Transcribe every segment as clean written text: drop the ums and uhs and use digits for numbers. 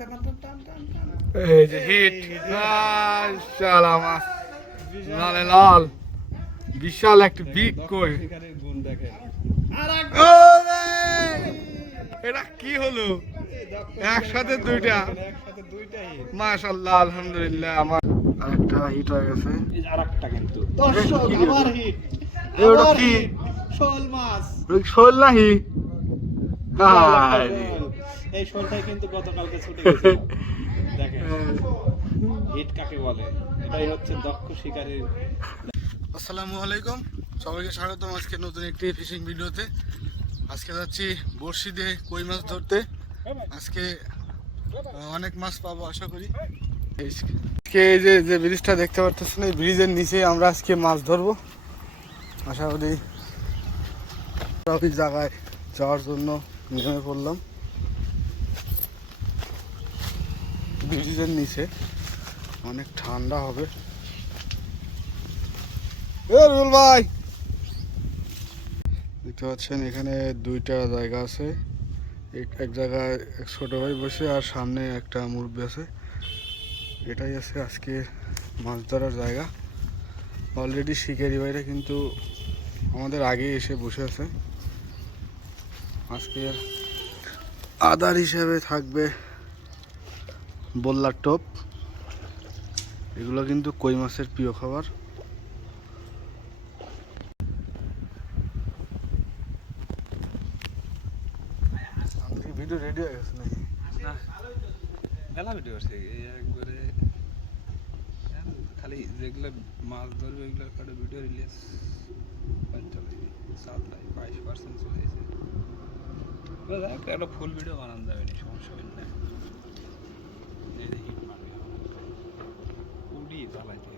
এই যে হিট শালা মাছ লালে লাল বিশাল একটা বিগ কই। এটা কি হলো একসাথে দুইটা? মাশাআল্লাহ আলহামদুলিল্লাহ আমার আরেকটা হিট হয়ে গেছে। এই আরেকটা কিন্তু দর্শক আবার হিট। এটা কি শোল মাছ, শোল নাহি? এই শোলটাই কিন্তু গতকালকে ছুটে গেছে। দেখেন হিট কাকে বলে, এটাই হচ্ছে দক্ষ শিকারীর। আসসালামু আলাইকুম, সবাইকে স্বাগতম আজকে নতুন একটি ফিশিং ভিডিওতে। আজকে যাচ্ছি বড়শি দিয়ে কই মাছ ধরতে। আজকে অনেক মাছ পাবো আশা করি। আজকে এই যে ব্রিজটা দেখতে পাচ্ছেন, এই ব্রিজের নিচে আমরা আজকে মাছ ধরবো আশা করি। ওই জায়গায় যাওয়ার জন্য নেমে পড়লাম ব্রিজের নিচে। অনেক ঠান্ডা হবে। রুল ভাই দেখতে পাচ্ছেন এখানে দুইটা জায়গা আছে। এক জায়গায় এক ছোট ভাই বসে আর সামনে একটা মুরব্বি আছে। এটাই আছে আজকে মাছ ধরার জায়গা। অলরেডি শিকারি ভাইরা কিন্তু আমাদের আগে এসে বসে আছে। আজকের আদার হিসেবে থাকবে বোল্লার টোপ। এগুলো কিন্তু কই মাছের প্রিয় খাবার। ভিডিও রেডি হয়ে গেছে নাকি? মেলা ভিডিও আছে একবারে, খালি যেগুলো মাছ ধরবে ওইগুলোর কাটে ভিডিও রিলিজ 22% চলে গেছে। একটা ফুল ভিডিও বানানো যাবে না, সমস্যা হয় না। এই যে হিট মারবে উড়ি চালাইতে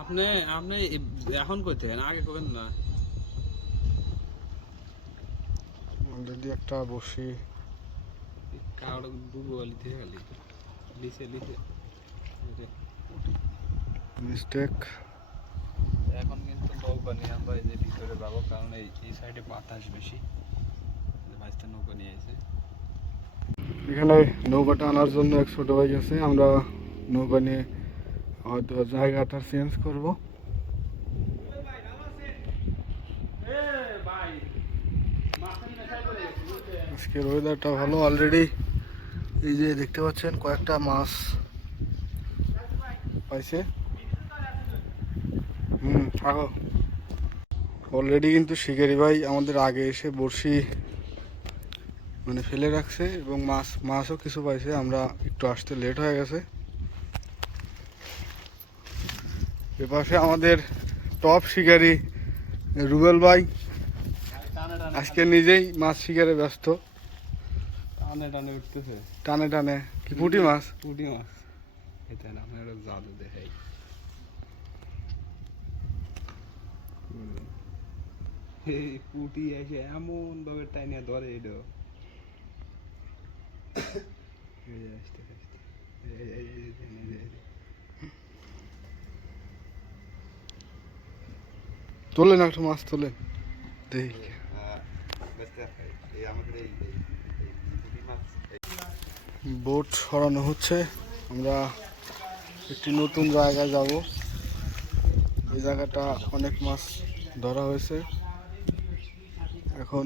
আপনি আপনি এখন কই থাকেন, আগে কবেন না? অলরেডি একটা বসি কাউকে বুবু লিতে খালি লিছে লিছে মিস্টেক। এখন কিন্তু নৌকা নিয়ে আমরা এই যে ভিতরে যাবো, কারণ এই সাইডে বাতাস বেশি। ভাইস্তা নৌকা নিয়ে এসে এখানে নৌকাটা আনার জন্য এক ছোট ভাই আছে। আমরা নৌকা নিয়ে হয়তো জায়গাটা চেঞ্জ করব। আজকের ওয়েদারটা ভালো। অলরেডি এই যে দেখতে পাচ্ছেন কয়েকটা মাছ পাইছে। থাকো। অলরেডি কিন্তু শিকারি ভাই আমাদের আগে এসে বড়শি মানে ফেলে রাখছে এবং মাছও কিছু পাইছে। আমরা একটু আসতে লেট হয়ে গেছে। এপাশে আমাদের টপ শিকারি রুবেল ভাই আজকে নিজেই মাছ শিকারে ব্যস্ত। টানে টানে উঠতেছে, টানে টানে কি পুঁটি মাছ? পুঁটি মাছ। এটা না আপনার জাদু দেখাই। এই পুঁটি এসে এমন ভাবে টাইনে ধরে এটা। আসতে তোলেন একটা মাছ তোলেন দেখি। বোট সরানো হচ্ছে। আমরা একটি নতুন জায়গায় যাব। এই জায়গাটা অনেক মাছ ধরা হয়েছে। এখন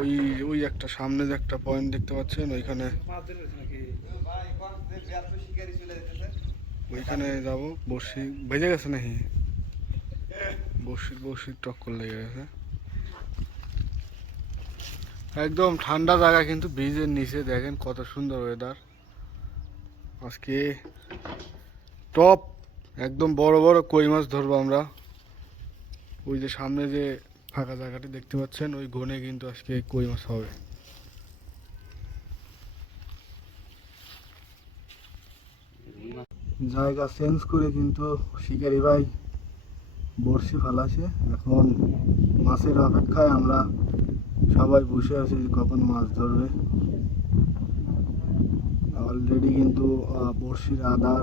ওই ওই একটা সামনে যে একটা পয়েন্ট দেখতে পাচ্ছেন, ওইখানে যাব। বড়শি ভেজে গেছে নাকি? বড়শির টক্কর লেগে গেছে। একদম ঠান্ডা জায়গা কিন্তু ব্রিজের নিচে। দেখেন কত সুন্দর ওয়েদার আজকে। টপ একদম বড় বড় কই মাছ ধরবো আমরা। ওই যে সামনে যে ফাঁকা জায়গাটি দেখতে পাচ্ছেন, ওই গনে কিন্তু আজকে কই মাছ হবে। জায়গা চেঞ্জ করে কিন্তু শিকারি ভাই বড়শি ফালাছে, এখন মাছের অপেক্ষায় আমরা সবাই বসে আছি কখন মাছ ধরবে। অলরেডি কিন্তু বড়শির আদার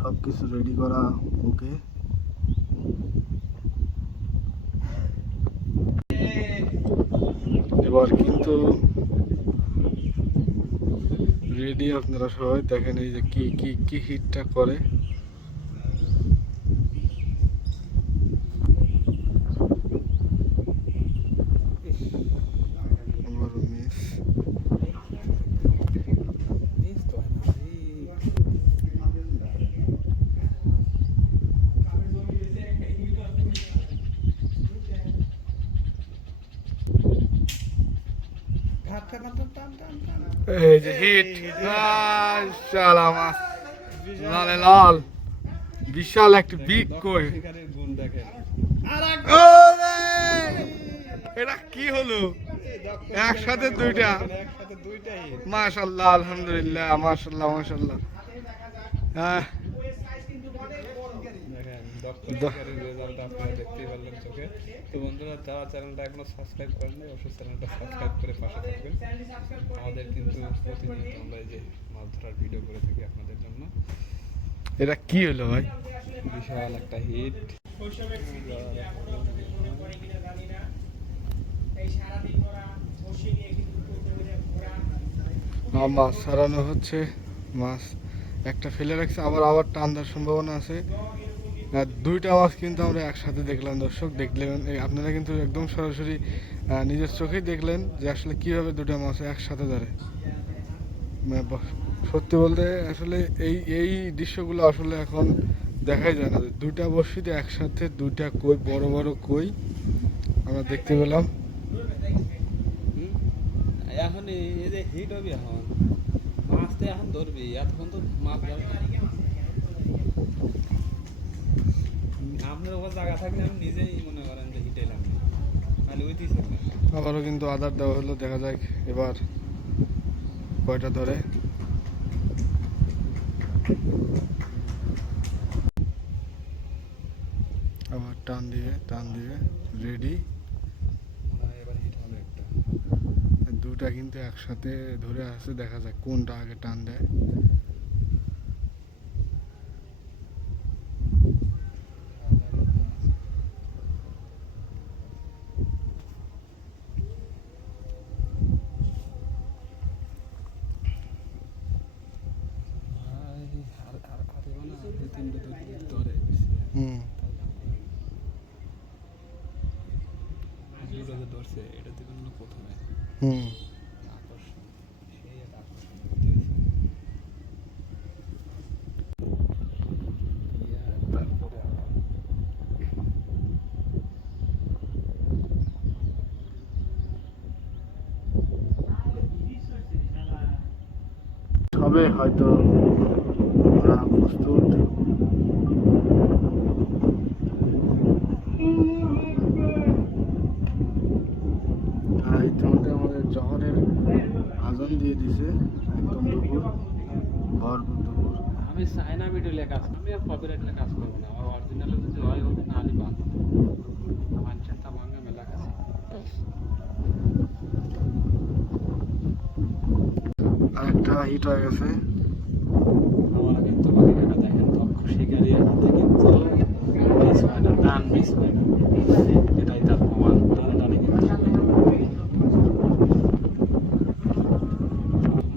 সব কিছু রেডি করা ওকে। এবার কিন্তু রেডি, আপনারা সবাই দেখেন এই যে কি কি কি হিটটা করে। আমারও মিস। এই যে হিট, শালা মাছ লালে লাল, বিশাল একটা বিগ কই। গুণ দেখেন। এটা কি হলো? একসাথে দুইটা, একসাথে দুইটাই মাশাআল্লাহ, আলহামদুলিল্লাহ, মাশাআল্লাহ মাশাআল্লাহ। হ্যাঁ, দেখেন দক্ষিণের রেজাল্ট আপনারা দেখতেই পারলেন চোখে। তো বন্ধুরা, যারা চ্যানেলটা এখনো সাবস্ক্রাইব করেননি অবশ্যই চ্যানেলটা সাবস্ক্রাইব করে পাশে থাকবেন। আমাদের কিন্তু প্রতিনিয়ত আমরা এই যে মাছ ধরার ভিডিও করে থাকি আপনাদের জন্য। এটা কি হলো ভাই? বিশাল একটা হিট। মাছ ছাড়ানো হচ্ছে, মাছ একটা ফেলে রাখছে, আবার আবার টান দেওয়ার সম্ভাবনা আছে। দুইটা মাছ কিন্তু আমরা একসাথে দেখলাম দর্শক, দেখলেন আপনারা কিন্তু একদম সরাসরি নিজের চোখেই দেখলেন যে আসলে কিভাবে দুটা মাছ একসাথে ধরে। সত্যি বলতে আসলে এই এই দৃশ্যগুলো আসলে এখন দেখাই যায় না, দুইটা বড়শিতে একসাথে দুইটা কই, বড় বড় কই আমরা দেখতে পেলাম। এখন এই যে হিট হবে, এখন মাছ তো এখন ধরবি, এতক্ষণ তো মাছ ধরবে। আপনার ওপর জায়গা থাকলে আমি নিজেই মনে করেন যে হিট এলাম, তাহলে ওই দিয়েছে। আবারও কিন্তু আদার দেওয়া হলো, দেখা যাক এবার কয়টা ধরে। আবার টান দিয়ে রেডি। এবার হিট হবে একটা। দুটা কিন্তু একসাথে ধরে আছে, দেখা যাক কোনটা আগে টান দেয়। হুম, ধরছে এটা থেকে প্রথমে হুম। আকর্ষণ, সেই এক আকর্ষণ তারপরে সবে হয়তো আমরা প্রস্তুত। ইতিমধ্যে আমাদের জহরের আজান দিয়ে দিছে, একদম দুপুর, ভরপুর দুপুর। আমি চাইনা ভিডিও লেখা কাজ করবো, আমি কপিরাইট লেখা কাজ করবো না। অরিজিনাল যদি হয় হবে, না হলে বাদ। আমার চেষ্টা ভাঙা মেলা কাছে আরেকটা হিট হয়ে গেছে। আমরা কিন্তু বাকিটা দেখেন, দক্ষ শিকারীর হাতে কিন্তু মিস হয় না, টান মিস হয় না, এটাই তার প্রমাণ। টানে টানে কিন্তু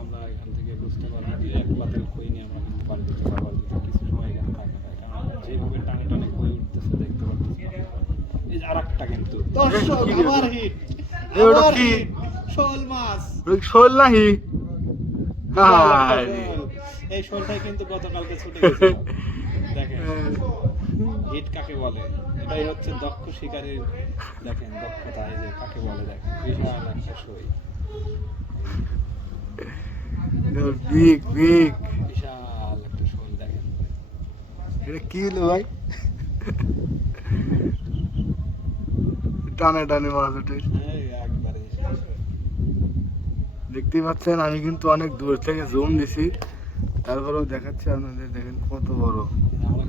আমরা এখান থেকে বুঝতে পারবো যে এক পাতের খই নিয়ে আমরা কিন্তু পারবো চলাবার দিতে কিছু সময় এখানে থাকা যায়, কারণ যেভাবে টানে টানে খই উঠতেছে দেখতে পাচ্ছি। এই যে আর একটা কিন্তু দর্শক আবার হিট, ওটা কি? শোল মাছ, শোল নাহি? এই শোলটাই কিন্তু গতকালকে ছুটে গেছে। দেখেন হিট কাকে বলে, এটাই হচ্ছে দক্ষ শিকারীর দেখেন দক্ষতা। এই যে কাকে বলে দেখেন, বিশাল একটা সই, বিগ বিগ, বিশাল একটা শোল দেখেন। এটা কি হলো ভাই? টানে টানে মাছ ওঠে, এই একবারে দেখতেই পাচ্ছেন। আমি কিন্তু অনেক দূর থেকে জুম দিছি, তারপরেও দেখাচ্ছি আপনাদের, দেখেন কত বড়। আমরা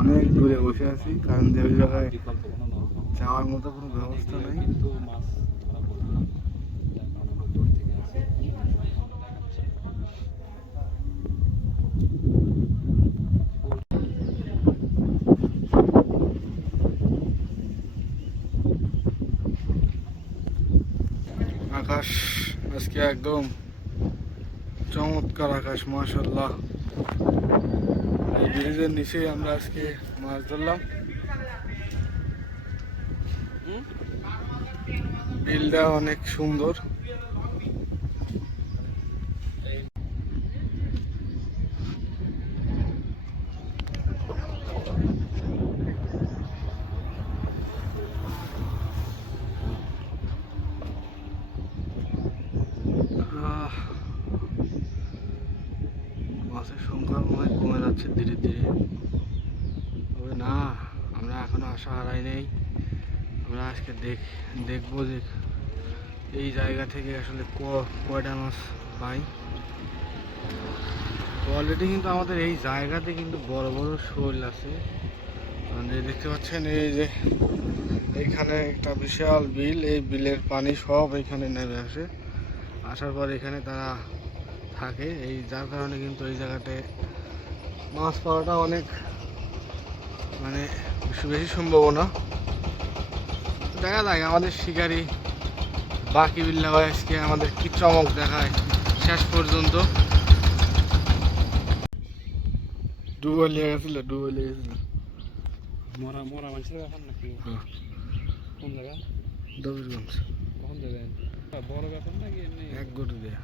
অনেক দূরে বসে আছি, কারণ যে ওই জায়গায় যাওয়ার মতো কোনো ব্যবস্থা নেই। কিন্তু মাছ ধরা পড়বে না, তার কারণ আমরা দূর থেকে আছি। আকাশ আজকে একদম চমৎকার আকাশ, মাশাআল্লাহ। এই ব্রিজের নিচে আমরা আজকে মাছ ধরলাম। বিলটা অনেক সুন্দর। মাছের সংখ্যা মনে হয় কমে যাচ্ছে ধীরে ধীরে। তবে না, আমরা এখনো আশা হারাই নেই। আমরা আজকে দেখবো যে এই জায়গা থেকে আসলে কয়টা মাছ পাই। অলরেডি কিন্তু আমাদের এই জায়গাতে কিন্তু বড় বড় শোল আছে। দেখতে পাচ্ছেন এই যে এইখানে একটা বিশাল বিল, এই বিলের পানি সব এখানে নেমে আসে, আসার পর এখানে তারা থাকে। এই যার কারণে কিন্তু এই জায়গাটায় মাছ পাওয়াটা অনেক মানে বেশি সম্ভাবনা। দেখা যায় আমাদের শিকারি বাকি বিল্লা ভাই আজকে আমাদের কি চমক দেখায় শেষ পর্যন্ত। ডুবে লেগেছিল। মরা মরা মানুষের ব্যাপার নাকি? কোন জায়গা? দবিরগঞ্জ। কখন যাবেন? বড় ব্যাপার নাকি এমনি? এক গরু দেয়া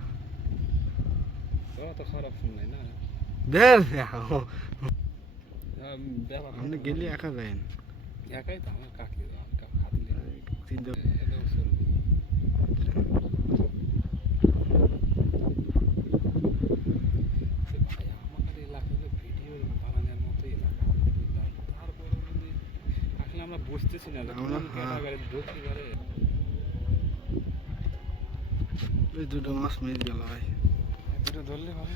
ওরা তো খারাপ ফোন নাই না। দেন ব্যাপার আপনি গেলে একা যাইন। একাই তো আমার কাকি খাতলে চিন্তা এটাও চলবে। ভাই আমাদের এলাকা হলো ভিডিও বানানোর মতো এলাকা, তারপরে আসলে আমরা বুঝতেছি না যে কোন ক্যাটাগরি ঢুকতে পারে। ওই দুটো মাছ মিস গেল ভাই। দুটো ধরলে ভালো।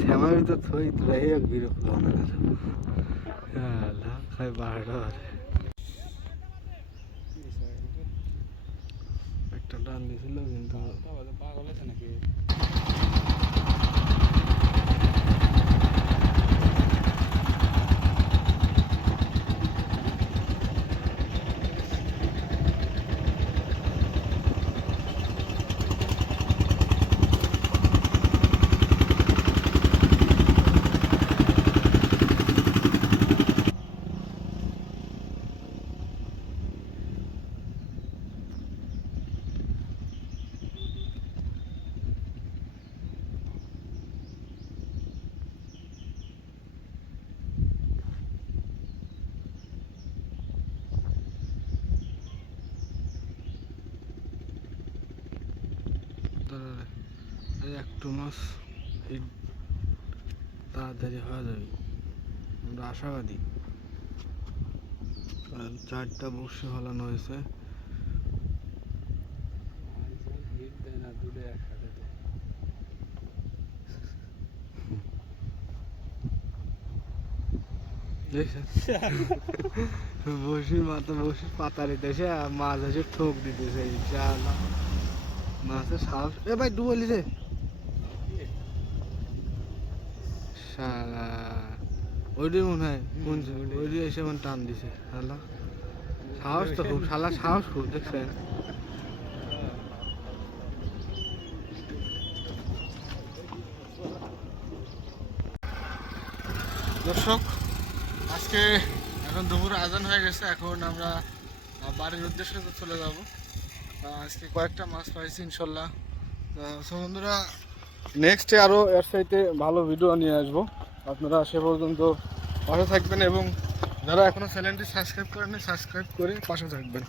শ্যামার ভিতর থই তুলাই এক বিরক্ত মনে গেছে। খাই 12টা বাজে। একটা ডাল দিয়েছিল কিন্তু পাগল আছে নাকি? এই একটু মাছ এই তাড়াতাড়ি হয়ে যাবে, আমরা আশাবাদী। আর 4টা বর্ষি ফলানো হয়েছে। বসির মাথা বসির পাতা দিতেছে, মাছ এসে ঠোক দিতেছে। ইনশাআল্লাহ মাছের সাহস। এ ভাই ডুবলি রে শালা, ওইটাই মনে হয় শুনছে, ওইটাই এসে মানে টান দিছে। শালা সাহস তো খুব, শালা সাহস খুব, দেখছেন? দর্শক, আজকে এখন দুপুরে আজান হয়ে গেছে, এখন আমরা বাড়ির উদ্দেশ্যে চলে যাব। আজকে কয়েকটা মাছ পাইছি ইনশাল্লাহ। তো বন্ধুরা, নেক্সটে আরও এর সাইতে ভালো ভিডিও নিয়ে আসবো। আপনারা সে পর্যন্ত পাশে থাকবেন এবং যারা এখনও চ্যানেলটি সাবস্ক্রাইব করেননি সাবস্ক্রাইব করে পাশে থাকবেন।